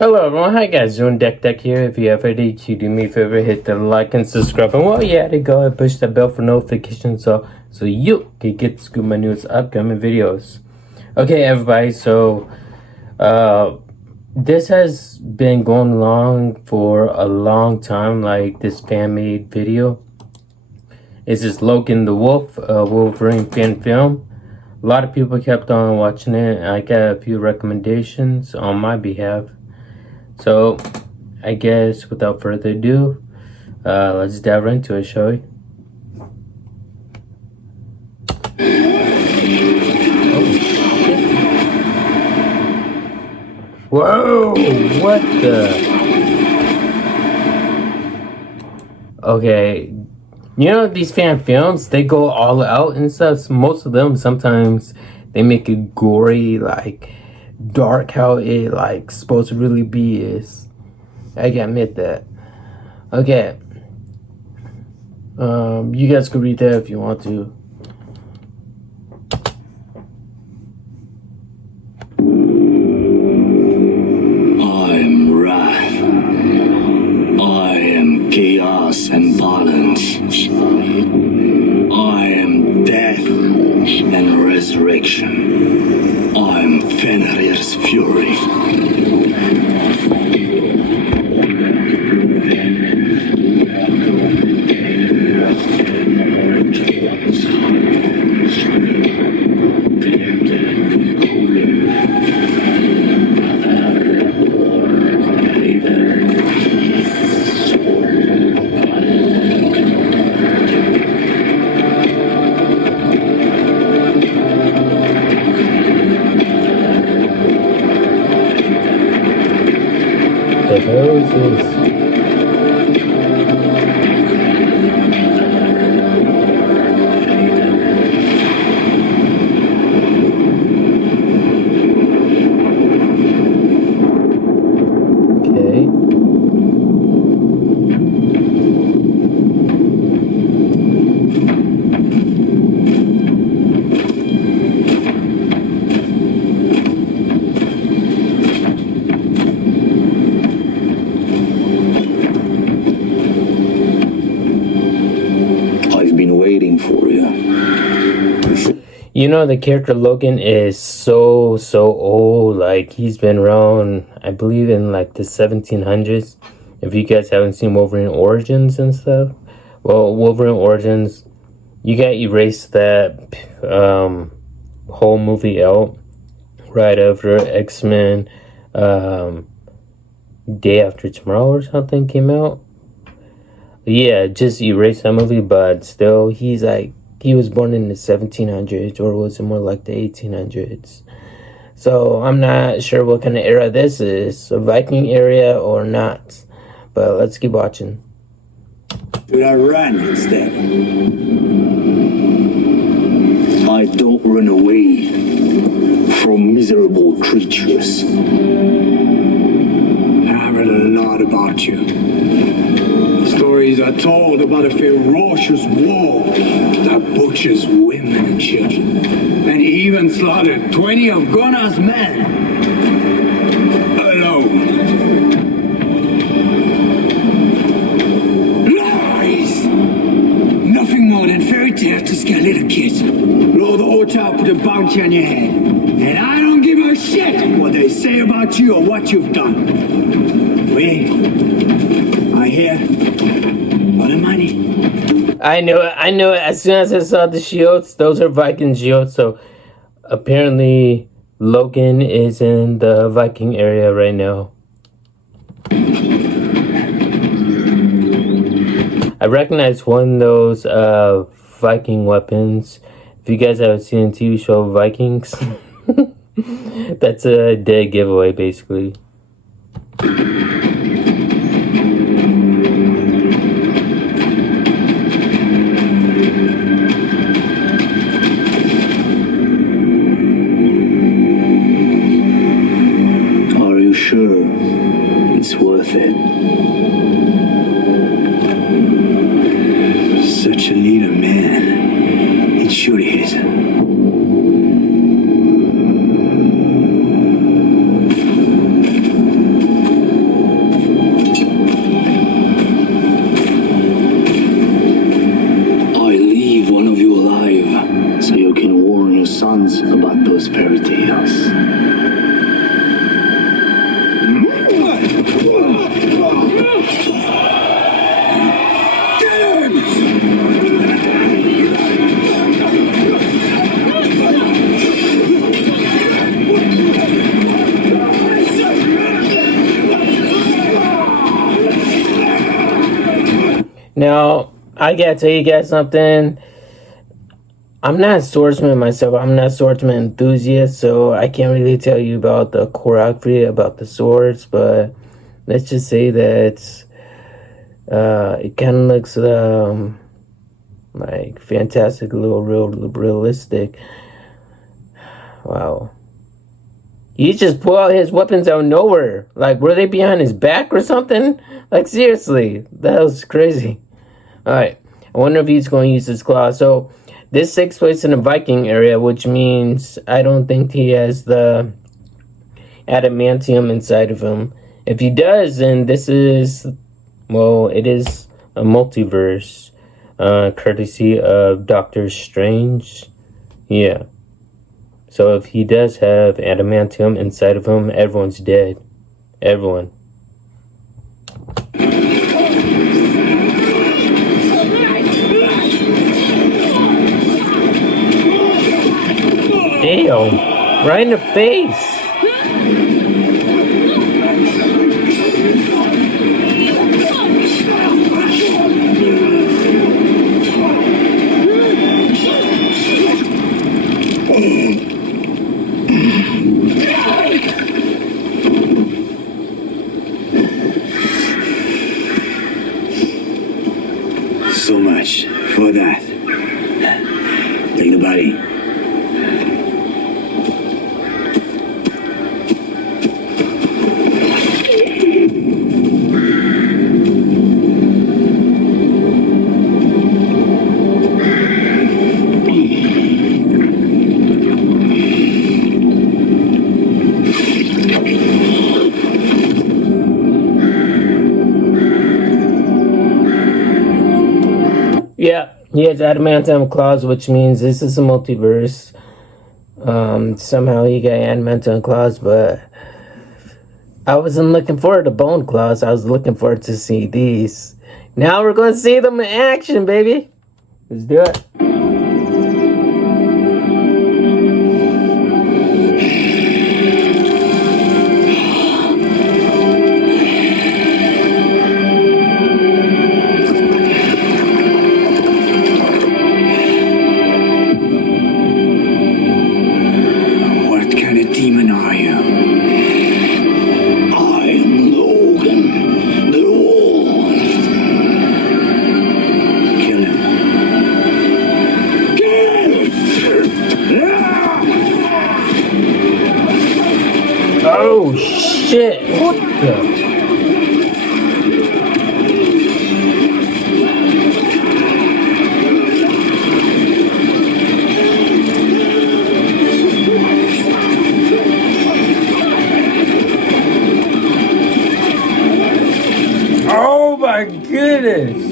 Hello everyone, how you guys doing? Deck here. If you ever did, you do me a favor, hit the like and subscribe. And while you're at it, go ahead and push the bell for notifications so you can get to scoop my newest upcoming videos. Okay everybody, so this has been going along for a long time, like this fan made video. It's just Logan the Wolf, Wolverine fan film. A lot of people kept on watching it. I got a few recommendations on my behalf. So, I guess without further ado, let's dive right into it, shall we? Whoa! What the? Okay, you know these fan films, they go all out and stuff. Most of them, sometimes they make it gory, like dark how it like supposed to really be is. I can admit that. Okay. You guys can read that if you want to. I am wrath. I am chaos and balance. I am death and resurrection. I am Fenrir's fury. The hell is this? Okay. I've been waiting for you. You know, the character Logan is so old. Like, he's been around, I believe, in like the 1700s. If you guys haven't seen Wolverine Origins and stuff, well, Wolverine Origins, you got erased that whole movie out right after X-Men Day After Tomorrow or something came out. Yeah, just erased that movie, but still, he's like, he was born in the 1700s, or was it more like the 1800s? So I'm not sure what kind of era this is, a Viking era or not. But let's keep watching. Should I run instead? I don't run away from miserable creatures. I've heard a lot about you. Stories are told about a ferocious war that butchers women and children, and even slaughtered 20 of Gunnar's men alone. Lies! Nothing more than fairy tales to scare little kids. Lord Otto put a bounty on your head, and I don't give a shit what they say about you or what you've done. Wait, I hear all the money. I knew it. As soon as I saw the shields, those are Viking shields. So apparently Logan is in the Viking area right now. I recognize one of those Viking weapons. If you guys haven't seen the TV show Vikings, that's a dead giveaway basically. Are you sure it's worth it? Such a leader, man. It sure is. Now, I gotta tell you guys something. I'm not a swordsman myself. I'm not a swordsman enthusiast, so I can't really tell you about the choreography, about the swords, but let's just say that it kind of looks like fantastic, a little realistic. Wow. He just pulled out his weapons out of nowhere. Like, were they behind his back or something? Like, seriously, that was crazy. Alright, I wonder if he's going to use his claw. So, this takes place in the Viking area, which means I don't think he has the adamantium inside of him. If he does, then this is, well, it is a multiverse, courtesy of Doctor Strange. Yeah. So if he does have adamantium inside of him, everyone's dead. Everyone. Damn! Right in the face! So much for that. Take the body. Yeah, he has adamantium claws, which means this is a multiverse. Somehow he got adamantium claws, but I wasn't looking forward to bone claws. I was looking forward to see these. Now we're going to see them in action, baby. Let's do it. What kind of demon are you? I am Logan the Wolf. Kill him. Oh, shit. What the? Oh my goodness!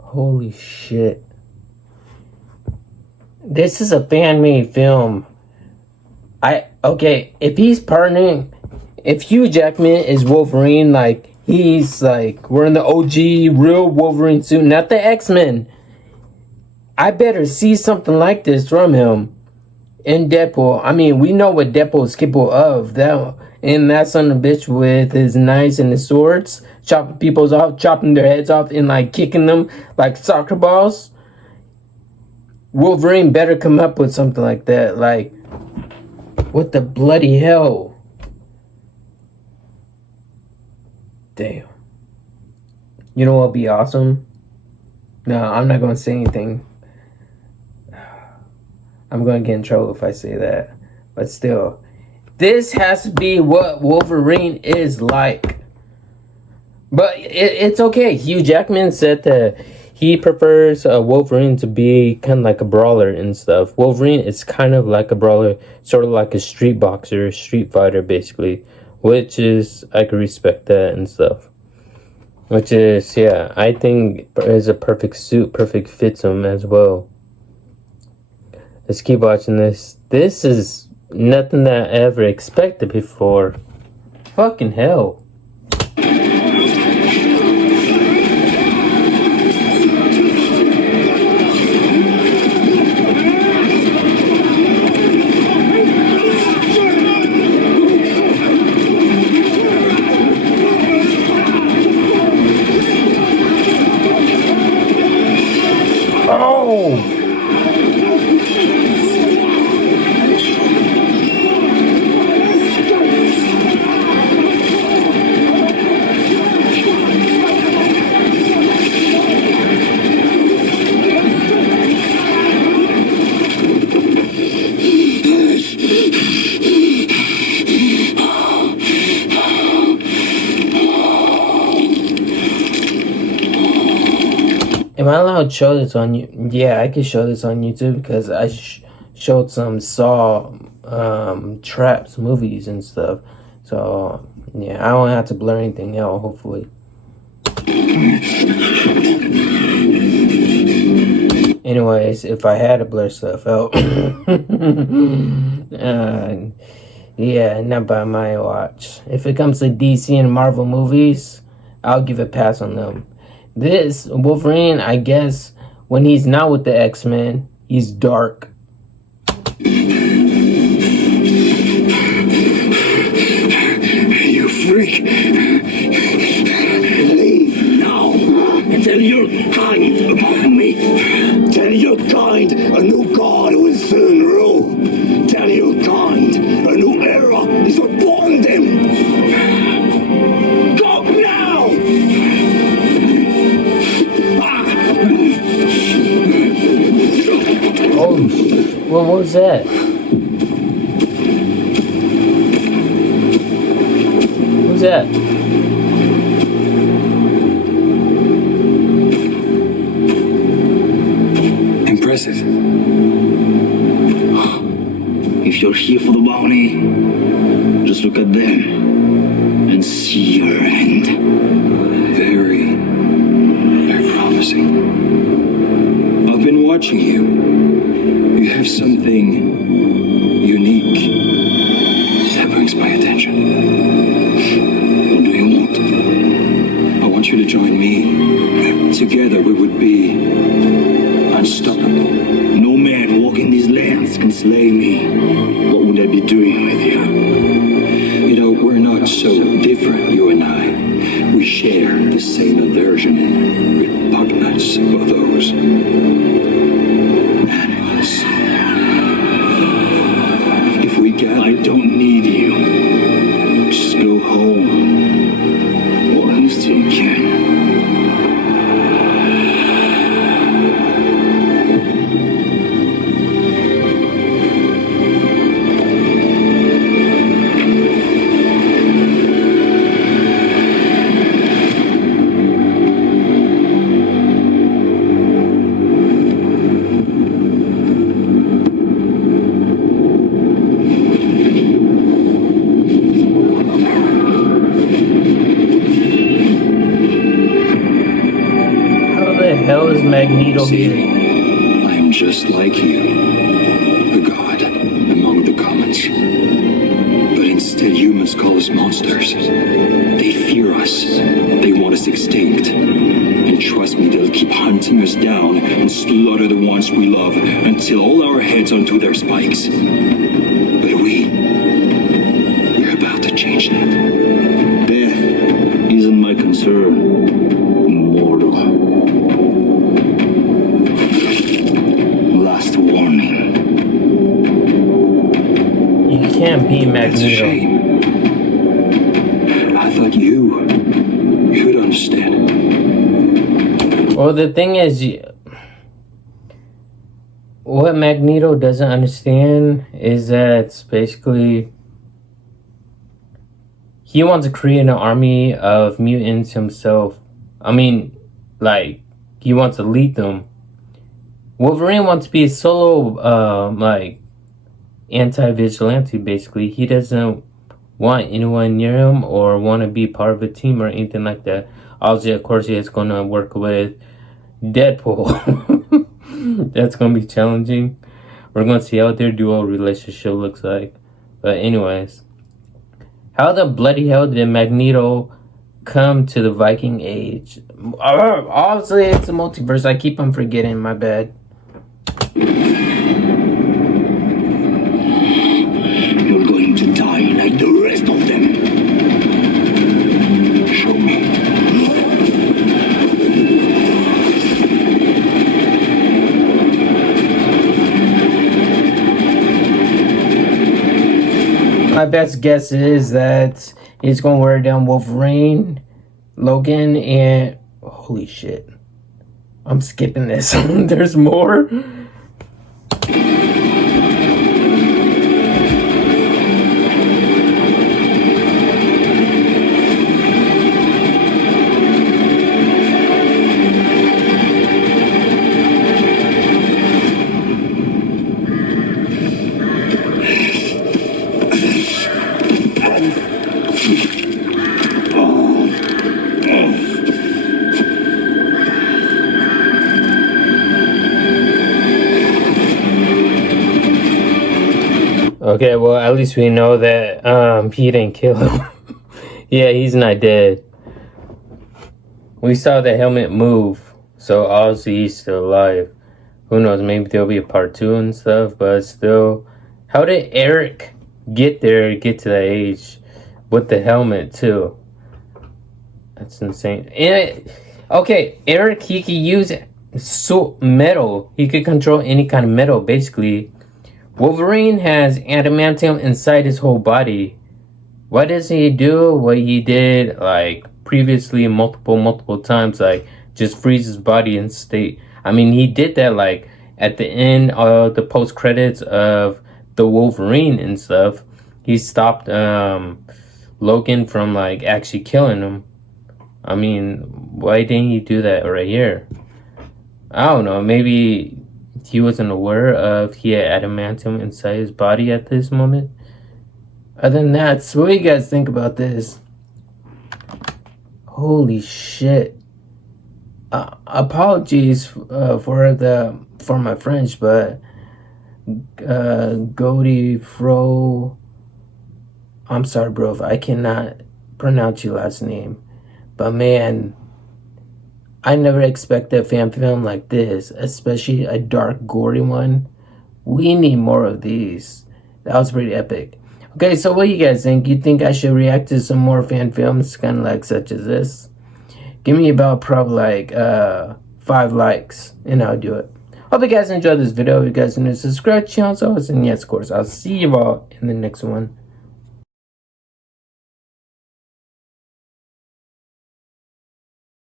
Holy shit. This is a fan-made film. Okay, if he's partnering, if Hugh Jackman is Wolverine, like, he's like, we're in the OG real Wolverine suit, not the X-Men. I better see something like this from him in Deadpool. I mean, we know what Deadpool is capable of. And that son of a bitch with his knives and his swords, chopping people's off, chopping their heads off, and like kicking them like soccer balls. Wolverine better come up with something like that. Like, what the bloody hell? Damn. You know what'd be awesome? No, I'm not gonna say anything. I'm gonna get in trouble if I say that. But still, This has to be what Wolverine is like. But it's okay. Hugh Jackman said that he prefers Wolverine to be kind of like a brawler and stuff. Wolverine is kind of like a brawler, sort of like a street boxer, street fighter, basically. Which is, I can respect that and stuff. Which is, yeah, I think is a perfect suit, perfect fits him as well. Let's keep watching this. This is nothing that I ever expected before. Fucking hell. Oh! Am I allowed to show this on you? Yeah, I can show this on YouTube because I showed some Saw traps movies and stuff. So yeah, I don't have to blur anything out. Hopefully. Anyways, if I had to blur stuff out, yeah, not by my watch. If it comes to DC and Marvel movies, I'll give a pass on them. This Wolverine, I guess, when he's not with the X-Men, he's dark. You freak! Leave now! Tell your kind about me! Tell your kind a new God will soon rule! Tell your kind a new era is upon them! Go now! Oh, what was that? Who's that? Impressive. If you're here for the bounty, just look at them and see your end. Very, very promising. I've been watching you. You have something unique that brings my attention. What do you want? I want you to join me. Together we would be unstoppable. No man walking these lands can slay me. What would I be doing with you? You know, we're not so different, you and I. We share the same aversion and repugnance for those animals. If we gather, I don't need you. Just go home. Or at least you can. Hell is Magneto here? I am just like you, a god among the commons. But instead humans call us monsters. They fear us. They want us extinct. And trust me, they'll keep hunting us down and slaughter the ones we love until all our heads onto their spikes. But we're about to change that. Death isn't my concern. Mortal. Last warning. You can't be It's a Magneto. shame. I thought you'd understand. Well, the thing is, what Magneto doesn't understand is that it's basically he wants to create an army of mutants himself. I mean, like, he wants to lead them. Wolverine wants to be a solo, like, anti-vigilante, basically. He doesn't want anyone near him or want to be part of a team or anything like that. Obviously, of course, he is going to work with Deadpool. That's going to be challenging. We're going to see how their duo relationship looks like. But anyways, how the bloody hell did Magneto come to the Viking Age? Obviously, it's a multiverse. I keep on forgetting. My bad. You're going to die like the rest of them. Show me. My best guess is that he's going to wear down Wolverine, Logan, and... Holy shit. I'm skipping this. There's more? Okay, well, at least we know that he didn't kill him. Yeah, he's not dead. We saw the helmet move, so obviously he's still alive. Who knows, maybe there'll be a part 2 and stuff, but still. How did Eric get there, get to that age with the helmet too? That's insane. And, okay, Eric, he could use metal. He could control any kind of metal, basically. Wolverine has adamantium inside his whole body. Why doesn't he do what he did, like, previously multiple times, like, just freeze his body and stay? I mean, he did that, like, at the end of the post-credits of the Wolverine and stuff. He stopped Logan from, like, actually killing him. I mean, why didn't he do that right here? I don't know, maybe he wasn't aware of he had adamantium inside his body at this moment. Other than that, so what do you guys think about this? Holy shit. Apologies for my French, but Godifro, I'm sorry, bro, if I cannot pronounce your last name. But man, I never expected a fan film like this, especially a dark, gory one. We need more of these. That was pretty epic. Okay, so what do you guys think? You think I should react to some more fan films, kind of like such as this? Give me about probably like 5 likes, and I'll do it. Hope you guys enjoyed this video. If you guys are new, subscribe to the channel. So, and yes, of course, I'll see you all in the next one.